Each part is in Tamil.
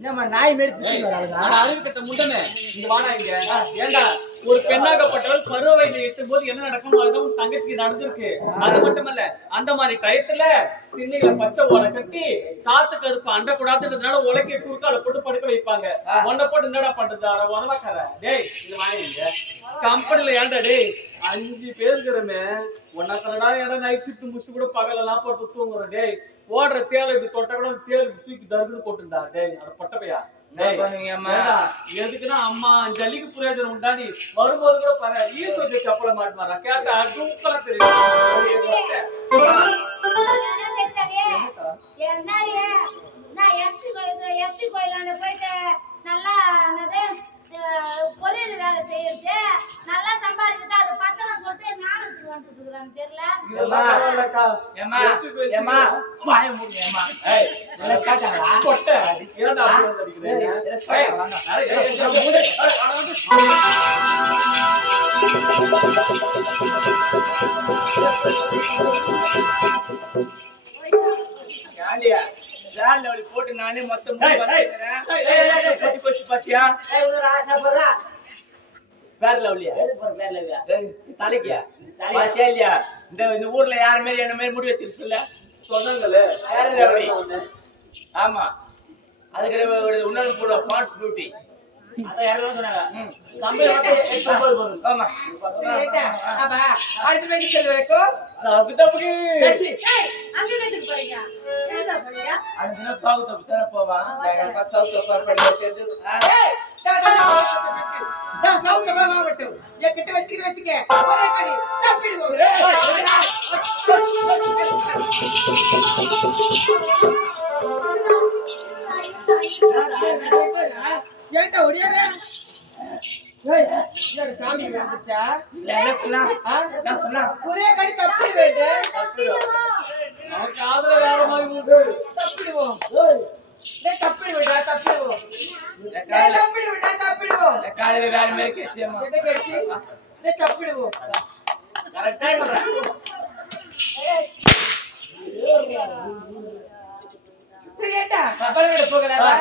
என்னம்மா நாய் மாரி பிடிச்சி வராங்களா? அறிவு கட்ட முண்டனே இங்க வாடா இங்க. ஏண்டா ஒரு பெண்ணாகப்பட்டவள் பருவ வயதை எட்டும் போது என்ன நடக்கும் அதுதான் உன் தங்கச்சிக்கு நடந்திருக்கு. அது மட்டுமல்ல அந்த மாதிரி டயத்துல திண்ணையில பச்சை ஓலை கட்டி காத்து கருப்பு அண்ட கூடாதுன்றதுனால உலக்கைய குறுக்கால போட்டு படுக்க வைப்பாங்க. ஒன்ன போட்டு என்னடா பண்றது உதவாக்கார டேய் இது வாங்கிங்க கம்பெனில ஏன்டா டேய் 5 பேர் இருக்கிறமே ஒன்னா தரடா ஏடா நைட் ஷிஃப்ட் முடிச்சு கூட பகலெல்லாம் போட்டு தூங்குறோம். டேய் ஓடுற தேலை இப்படி தொட்ட கூட தேல் தூக்கி தருதுன்னு போட்டுருந்தா. டேய் அத பொட்டப்பையா எதுக்குன்னா அம்மா ஜல்லிக்கு பிரயோஜனம் உண்டாடி வரும்போது கூட பாரு ஈர்த்து வச்ச சப்பளை மாட்டுமாரா கேட்டா தூக்கெல்லாம் தெரியும். நல்லா பொரியல் வேலை செய்யறது நல்லா சம்பாதிக்கிறது அது பத்திரம் சொல்லிட்டு நானும் வந்துருக்குறான்னு தெரியல. போட்டு நானே மொத்தம் பாத்தியா வேற லவ்லியா தலைக்கியா இல்லையா இந்த ஊர்ல யாரு மாரி என்ன மாரி முடி வச்சிரு சொல்ல சொன்னாங்களே ஆமா அதுக்கு உணவு போடுவா பாட்ஸ் பியூட்டி அத யாரும் சொன்னாங்க ஆமா அடுத்த பேருக்கு செல்ல வரைக்கும் மாவட்டம் என்கிட்ட வச்சுக்க ஒரே கடி தப்பிடுவோம். ஏன்டா ஒடியாரே சாமி வந்துச்சா ஒரே கடி தப்பிடுவேன் தப்பிடுவோம் காலையில வேற மாதிரி தப்பிடுவோம் சரியாட்டா பழவிட போகலாம்.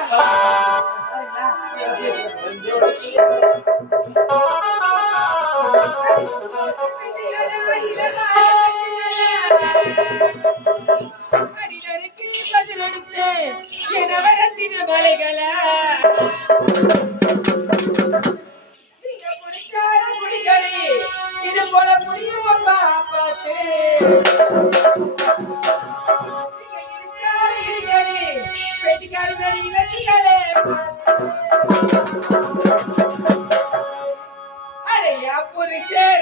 இது போல முடியும் பாட்டு பெட்டிக்காரி மேலே இலக்குகளே அடையா புரிசேர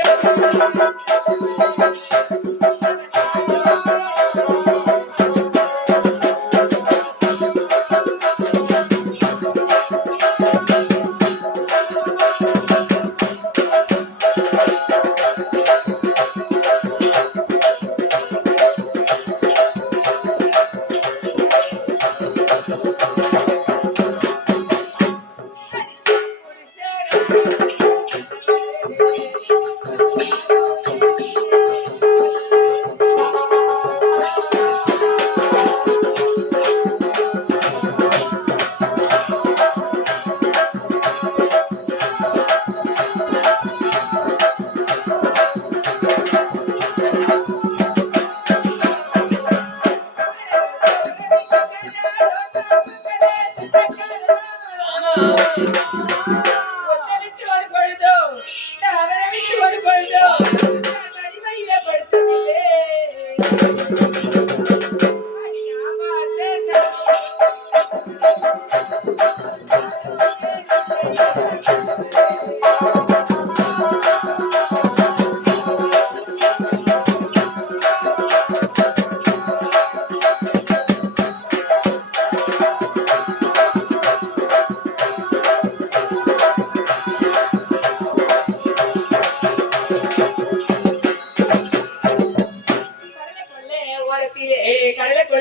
கலத்து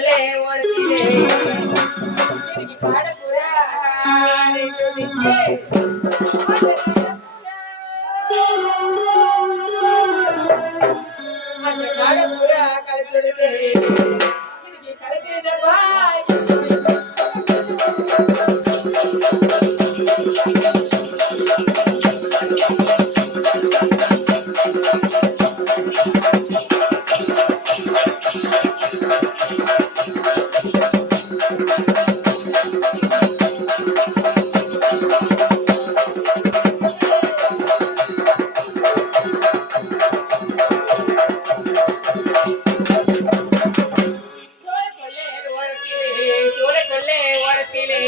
வாழ்க்கையிலே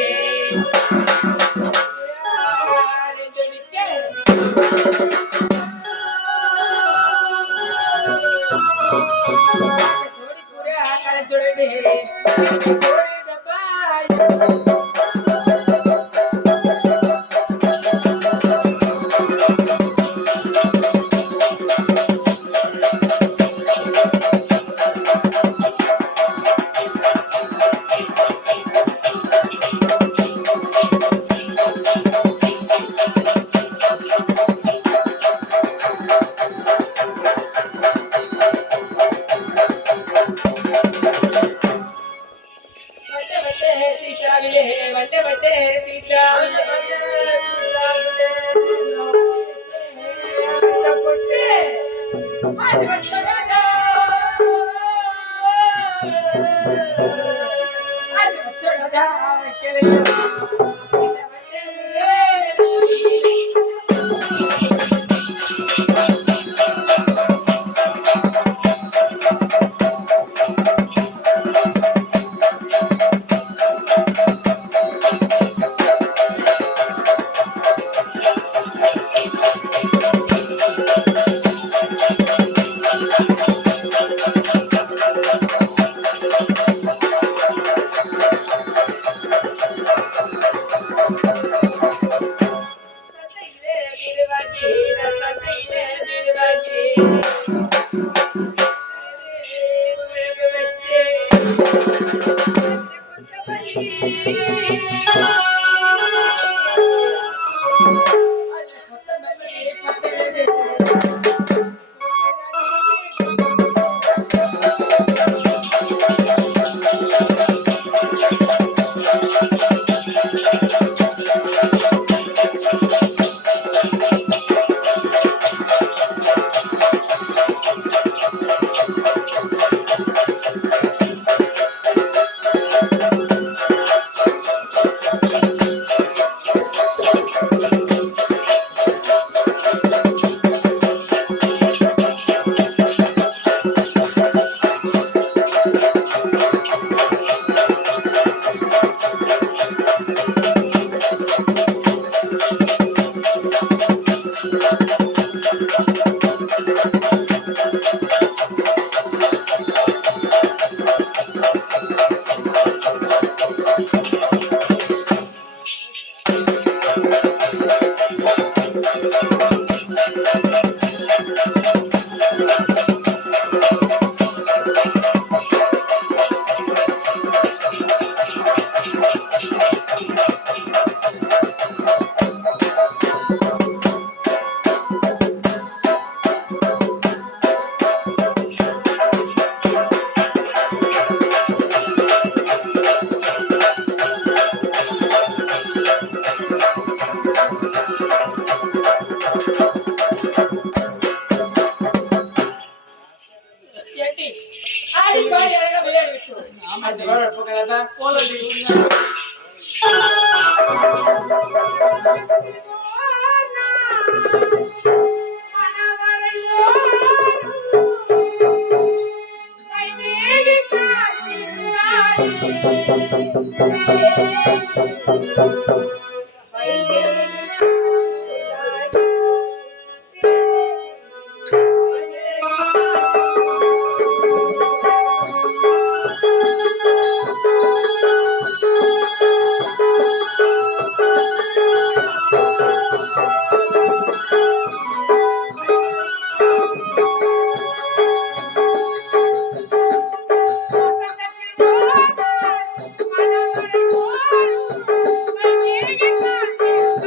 ஜோடி புறா கலச்சுடனே வட்டே வட்டே சீசாவிலே பொட்டு அது வச்சோடா அது வச்சோடா வைக்கலையோ Thank you.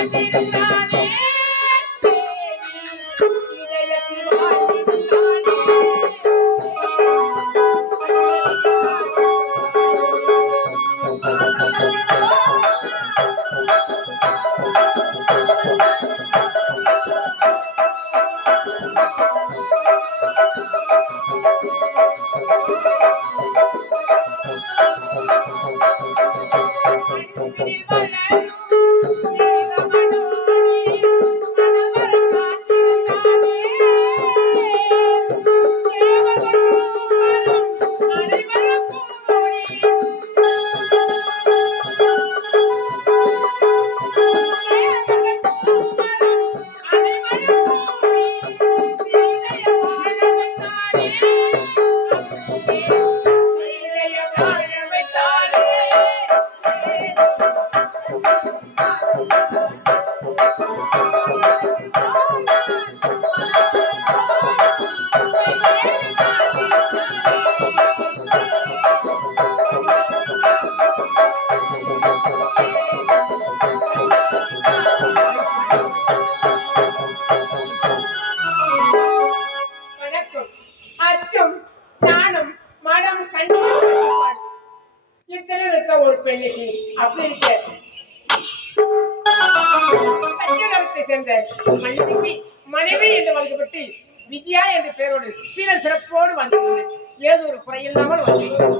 வந்திருந்தானே இதயத்தில் வாழ்ந்திருந்தானே ஒரு பெண்ணுக்கு அப்படி இருக்க சத்தியலோகத்தை சேர்ந்த மனைவிக்கு மனைவி என்று வழங்கப்பட்டு விஜயா என்ற பெயரோடு சீர சிறப்போடு வந்திருந்தது. ஏதோ ஒரு குறையில்லாமல் வந்திருக்கிறது.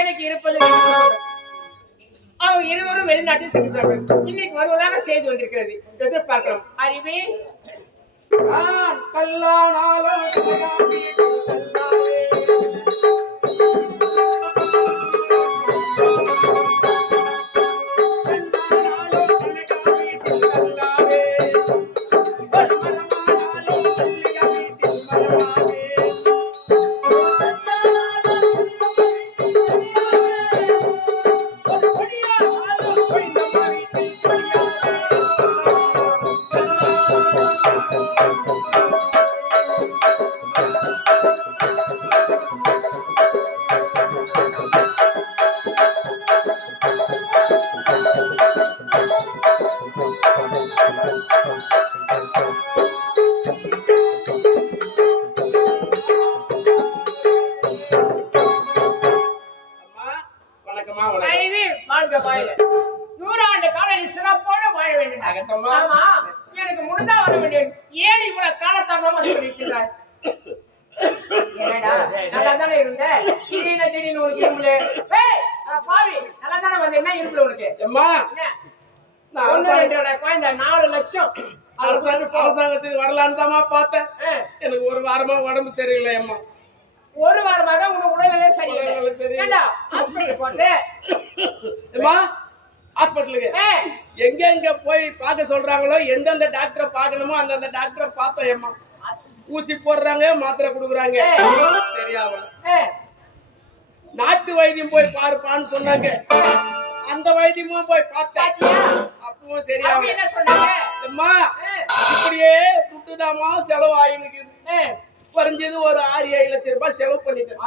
எனக்கு இருப்பது அவங்க இருவரும் வெளிநாட்டில் சென்றார்கள். இன்னைக்கு வருவதாக செய்து வந்திருக்கிறது. எதிர்பார்க்கலாம். அறிவே நூறாண்டு கால நீ சிறப்போட வாழ வேண்டும். ஆமா, எனக்கு முழுதா வர வேண்டும். ஏன் இவ்வளவு காலத்தாமமா சொல்லியிருக்கிறாய்? என்னடா நல்லா தானே இருந்த, திடீர்னு உனக்கு இரும்புல பாவி நல்லா தானே வந்து என்ன இரும்புல உனக்கு? ஒன்னு ரெண்டு குழந்தை 4 லட்சம் அரசாங்கத்துக்கு வரலான்னு தாமா பார்த்தேன். எனக்கு ஒரு வாரமா உடம்பு சரியில்லை அம்மா. ஒரு வாரமாக உங்க உடல்நிலை சரியில்லை. ஹாஸ்பிட்டல் போட்டு ஹாஸ்பிட்டலுக்கு எங்க எங்க போய் பார்க்க சொல்றாங்களோ, எந்தெந்த டாக்டரை பார்க்கணுமோ அந்தந்த டாக்டரை பார்த்தோம் அம்மா. ஊசி போடுறாங்க, மாத்திரை கொடுக்குறாங்க, சரியாவல. நாட்டு வைத்தியம் போய் பாருப்பான்னு சொன்னாங்க. அந்த வைத்தியமும் போய் பார்த்தேன், அப்பவும் சரியாவல. அம்மா இப்படியே துட்டுதாமா செலவு ஆயினுக்கு. குறைஞ்சது ஒரு 6-7 லட்சம் ரூபாய் செலவு பண்ணிட்டேன்.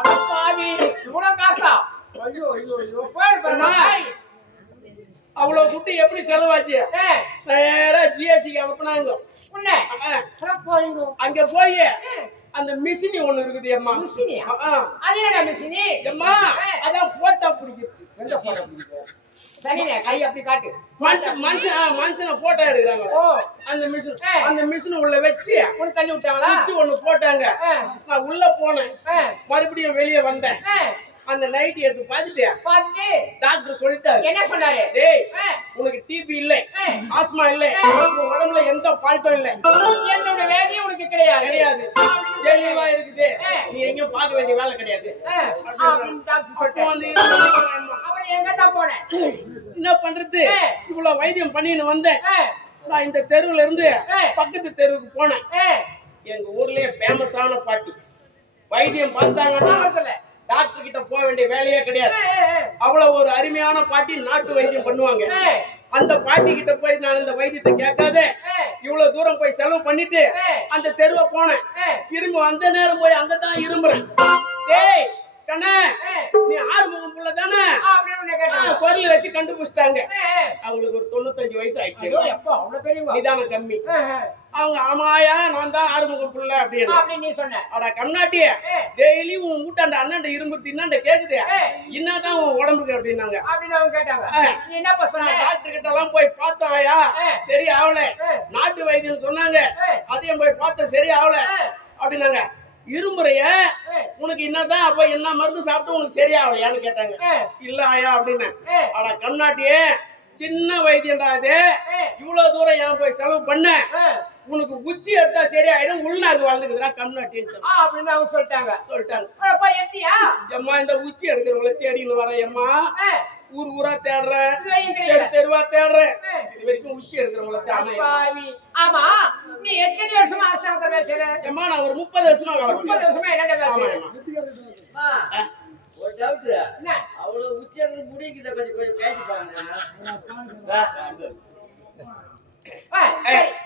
அவ்வளவு துட்டு எப்படி செலவாச்சு? நேரா ஜிஎஸ்டிக்கு அனுப்புனாங்க. அங்க போய் அந்த மிஷினி ஒண்ணு இருக்குது அம்மா. அதான் போட்டா பிடிக்குது. கை அப்படி காட்டு. மனுஷனை போட்டோ எடுக்கிறாங்க. அந்த மிஷின் உள்ள வச்சு தண்ணி விட்டாங்களா? ஒண்ணு போட்டாங்க. நான் உள்ள போனேன், மறுபடியும் வெளியே வந்தேன். அந்த நைட் எடுத்து பாத்துட்டு டாக்டர் சொல்லிட்டாரு. என்ன சொன்னாரு? டேய், உனக்கு டிபி இல்ல, ஆஸ்மா இல்ல, உடம்புல எந்த ஃபால்ட்டும் இல்ல, எந்த வேதியும் உனக்கு கிடையாது, தெளிவா இருக்குது, நீ எங்கேயும் பார்க்க வேண்டிய வேலை கிடையாது. என்ன பண்றது? இவ்வளவு வைத்தியம் பண்ணின்னு வந்தேன். நான் இந்த தெருவுல இருந்து பக்கத்து தெருவுக்கு போனேன். எங்க ஊர்லயே ஃபேமஸான பாட்டி வைத்தியம் பார்த்தாங்கன்னா டாக்டர் கிட்ட போக வேண்டிய வேலையே கிடையாது. அவ்வளவு ஒரு அருமையான பாட்டி நாட்டு வைத்தியம் பண்ணுவாங்க. அந்த பாட்டி கிட்ட போய் நான் இந்த வைத்தியத்தை கேட்காத இவ்வளவு தூரம் போய் செலவு பண்ணிட்டு அந்த தெருவை போனேன். திரும்ப அந்த நேரம் போய் அங்கதான் இரும்புறேன். டேய், கண்ணே நீ ஆறுமுகம் புள்ள தானே அப்படின்னு உன்னை கேட்டாங்க. குரல் வச்சு கண்டுபிடிச்சிட்டாங்க. ஏய், அவங்களுக்கு ஒரு 95 வயசு ஆயிடுச்சு. ஐயோ, எப்போ அவ்வளவு பெரியவங்க? நிதானம் கம்மி. அவங்க ஆமாயா நான் தான் ஆறுமுகம் புள்ள அப்படின்னு. அப்படின்னு நீ சொன்ன. அட கண்ணாட்டிய டெய்லி உன் வீட்டாண்ட அண்ணன் இரும்பு தின்னாண்ட கேக்குது என்னதான் உன் உடம்புக்கு அப்படின்னாங்க. அப்படின்னு அவங்க கேட்டாங்க. நீ என்னப்பா சொன்ன? டாக்டர் கிட்ட எல்லாம் போய் பார்த்தோம் ஆயா சரி ஆகல. நாட்டு வைத்தியம் சொன்னாங்க அதையும் போய் பார்த்தோம் சரி ஆகல அப்படின்னாங்க. இருமுறைய உனக்கு என்னதான் அப்ப என்ன மருந்து சாப்பிட்டு உனக்கு சரியாகலையான்னு கேட்டாங்க. இல்ல ஆயா அப்படின்னு. அட கண்ணாட்டியே சின்ன வைத்தியம்டா அது, இவ்வளவு தூரம் ஏன் போய் செலவு பண்ண, உனக்கு உச்சி எடுத்தா சரியாயிடும், உள்நாக்கு வாழ்ந்துக்குதுடா கண்ணாட்டின்னு அப்படின்னு அவங்க சொல்லிட்டாங்க. எத்தியா எம்மா இந்த உச்சி எடுக்கிறவங்களை தேடின்னு வரேன் எம்மா, ஊர் ஊரா தேடுறேன், தெரு தெருவா தேடுறேன், இது வரைக்கும் உச்சி எடுக்கிறவங்களை தேடுறேன். ஆமா நீ எத்தனை வருஷமா ஆஸ்தானத்துல வேலை செய்யற? எம்மா நான் ஒரு 30 வருஷமா வேலை 30 வருஷமா என்னடா வேலை செய்யற? ஒரு டவுட், என்ன அவ்வளவு உச்சரிப்பு முடிக்குத கொஞ்சம் கொஞ்சம் பேசி பாருங்க.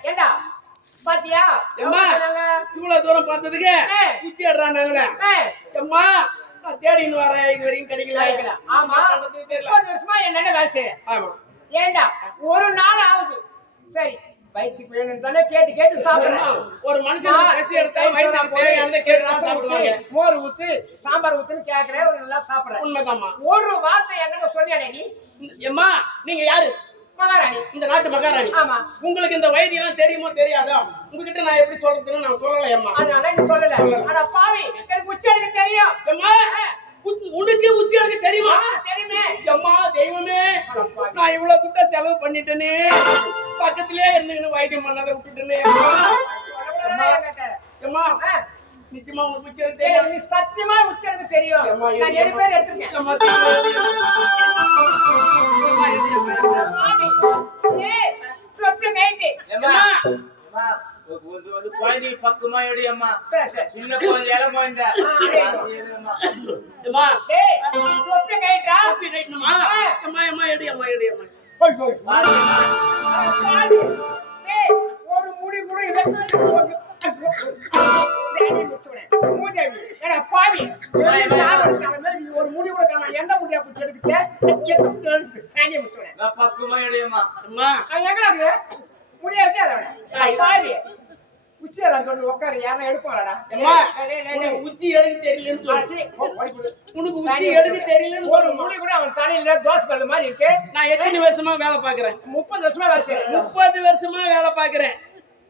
ஏண்டா பாத்தியா எம்மா இவ்வளவு தூரம் பார்த்ததுக்கு உச்சி எடுறானாங்களே எம்மா நான் தேடின்னு வரேன், இது வரைக்கும் கிடைக்கல. ஆமா 30 வருஷமா என்னென்ன வேலை செய்யற? ஆமா ஏண்டா ஒரு நாள் ஆகுது சரி வயிற்றுக்கு வேணும் தானே கேட்டு கேட்டு சாப்பிடணும். ஒரு மனுஷன் பசி எடுத்தா வயிற்றுக்கு தேவையானதை கேட்டு தான் சாப்பிடுவாங்க. மோர் ஊத்து சாம்பார் ஊத்துன்னு கேக்குறேன், ஒரு நல்லா சாப்பிடுறேன். உண்மைதாம்மா. ஒரு வார்த்தை என்கிட்ட சொன்னியானே நீ? எம்மா நீங்க யாரு? மகாராணி. இந்த நாட்டு மகாராணி. ஆமா. உங்களுக்கு இந்த வைத்தியம் தெரியுமோ தெரியாதோ? உங்ககிட்ட நான் எப்படி சொல்றதுன்னு நான் சொல்லல எம்மா. அதனால நீ சொல்லல. அட பாவி எனக்கு உச்சி எடுக்க தெரியும். எம்மா உனக்கு உச்சி எடுக்க தெரியுமா? தெரியுமே. எம்மா தெய்வமே நான் இவ்வளவு குட்ட செலவு பண்ணிட்டேனே, பக்கத்திலே இருந்து வைத்தியம் பண்ணாத விட்டுட்டேனே. எம்மா நிச்சயமா உனக்கு உச்சி எடுக்க தெரியும்? நீ சத்தியமா உச்சி எடுக்க தெரியும். நான் 7 பேர் எடுத்துக்கேன். குழந்தை பக்குமா எடு அம்மா, சரி சரி சின்ன குழந்தை இளம் குழந்தை ஒரு முடி கூட இல்ல. பாவி ஒரு முடி கூட காண, எந்த முடியா பிடிச்சி எடுத்துட்டு சாண்டியை முச்சுவேன். பக்குமா எடுமா எங்கடா முடியா இருக்கே அதோட பாவி உச்சியெல்லாம் சொல்லி உட்காரு, யாரும் எடுப்பாங்கடா. உச்சி எடுக்க தெரியலன்னு சொல்லி உனக்கு உச்சி எடுக்க தெரியலன்னு ஒரு முடி கூட அவன் தலையில தோசை கல்லு மாதிரி இருக்கு. நான் எத்தனை வருஷமா வேலை பாக்குறேன்? 30 வருஷமா வேலை செய்யறேன். 30 வருஷமா வேலை பாக்குறேன்.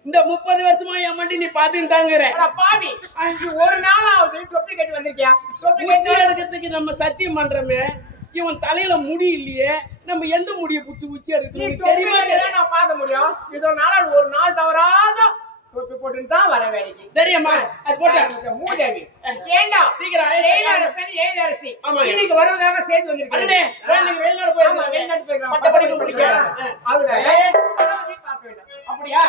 இந்த 30 வருஷமா என் மண்டி நீ பாத்துன்னு தாங்குற பாவி. ஒரு நாளாவது தொப்பி கட்டி வந்திருக்கியா? உச்சி எடுக்கிறதுக்கு நம்ம சத்தியம் பண்றோமே, இவன் தலையில முடி இல்லையே, நம்ம எந்த முடிய புடிச்சு உச்சி எடுக்கிறது தெரியுமா? நான் பார்க்க முடியும். இதோ நாளா ஒரு நாள் தவறாத தொப்பி போட்டுன்னு தான் வர வேலைக்கு. சரியம்மா அது போட்ட மூதேவி ஏண்டா சீக்கிரம் ஏழரசி இன்னைக்கு வருவதாக செய்து வந்திருக்கேன். வெளிநாடு போயிருக்காங்க, பட்ட படிப்பு படிக்கிறாங்க. அதுதான் அப்படியா?